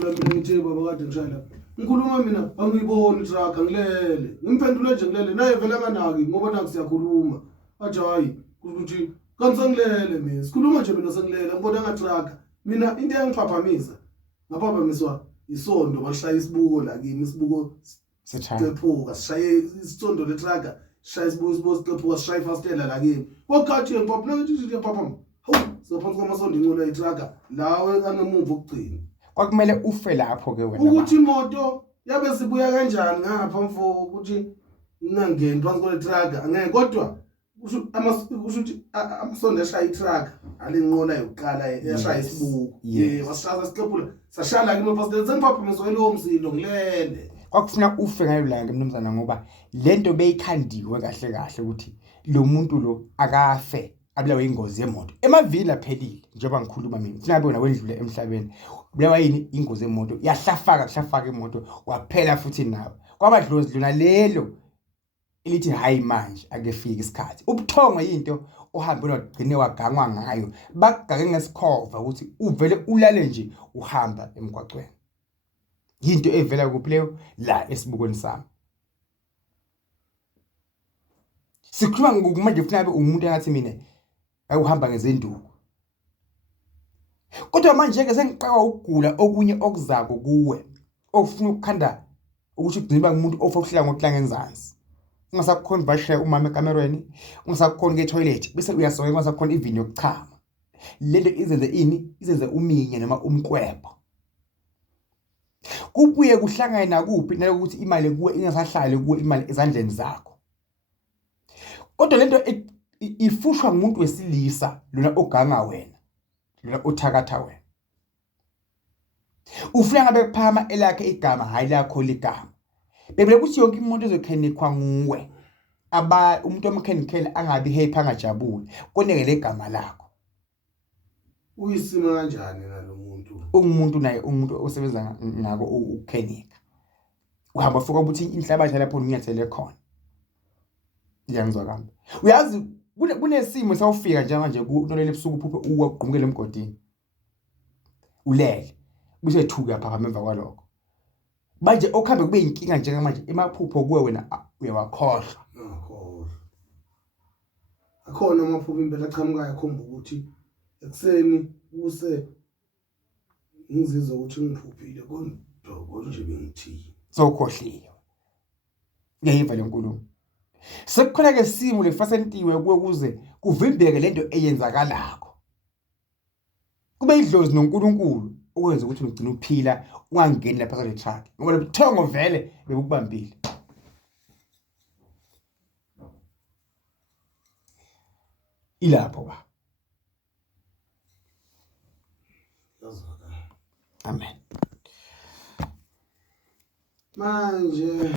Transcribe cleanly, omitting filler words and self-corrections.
ngiyaphendula mina ngithi baba kade ngishaya lapha ngikhuluma mina angiyiboni truck angilele ngimphendula nje ngilele naye vele anganaki ngoba naku siyakhuluma athi hayi ukuthi kanisangilele mina sikhuluma nje mina sengilele ngibona nga-truck mina into yangiphaphamisa ngaphaphamisa isondo balishaya isibuko la kimi isibuko sithephuka sishaye isondo le-truck sishaye isibuko sithephuka sishaye ifastela la kimi kwakhathi ngiphaphula nje ngiyaphaphama sophansi kwamasondo inqola i-truck lawe angemuva ukugcina kwakumele ufe lapho ke wena ukuthi imoto yabe sibuya kanjani ngapha mfo ukuthi ngingangeni phansi kwale-truck angeke kodwa kusho ukuthi amasondo ashaya i-truck alenqola yokuqala yashaya isibuko wasishaya sixephula sashala kimi phastela sengiphaphamiswa yilowo msindo ngilele kwakufuna ufe ngayo la mnumzana ngoba lento beyikhandiwe kahle kahle ukuthi lo muntu lo akafe abulawa ingozi yemoto emavili aphelile njengoba ngikhuluma mina sinabe wena wendlule emhlabeni ubulawa yini ingozi yemoto kuhlafaka imoto waphela futhi nawe kwabadlozi lona lelo elithi hayi manje akefika isikhathi ubuthongo into ohambela wagcine wagangwa ngayo bagage ngesikhova ukuthi uvele ulale nje uhamba emgwaqweni into evela kuphi leyo la esibukweni sami sikhuluma ngokumanje ufuna abe umuntu engathi mina ayuhamba ngezinduku kodwa manje ke sengiqaka ukugula okunye okuzako kuwe ofuna ukukhanda ukuthi ugcina umuntu ofokuhlala ngokuhlanga enzansi ungasakhona bashaya umama ekamerweni ungasakhona ke toilet bese uyasoka ungasakhona even yokuchama lento izenze uminye noma umkwepho kubuye kuhlangane nakuphi nalokuthi imali kuwe ingasahlali kuwe imali ezandleni zakho kodwa lento ifushwa ngumuntu wesilisa lona oganga wena lona othakatha wena ufuna ngabe kuphama elakhe igama hayi lakho ligama bebele kuthi yonke imoto ezokhenikwa nguwe umuntu omkhenikele angabi happy angajabuli koneke legama lakho uyisima kanjani nalo muntu umuntu naye umuntu osebenza ngako ukhenika uhamba fuka ukuthi inhlabathi lapho unyathele khona iyangizwa kambe uyazi kunesimo sawufika nje manje kunolele ebusuku uphuphe uwaqhumukele emgodini ulele bese thuka phakama emva kwalokho manje okhambe kube inkinga njengamanje emaphupho kuwe wena uyawakhohlwa akhona amaphupho impela aqhamukayo akhomba ukuthi ekseni kuse ngizizwa ukuthi ngiphuphile kodwa nje bengithini sokhohliwe ngeyiva lenkulumo sekukhona ke simo lefasentiwe kuwe kuze kuvimbeke lento eyenzakalako kube idlozi noNkulunkulu ukwenza ukuthi ugcine uphila ungangeni lapha kule truck ngoba lobuthongo vele bebukubambile ilapho ba amen manje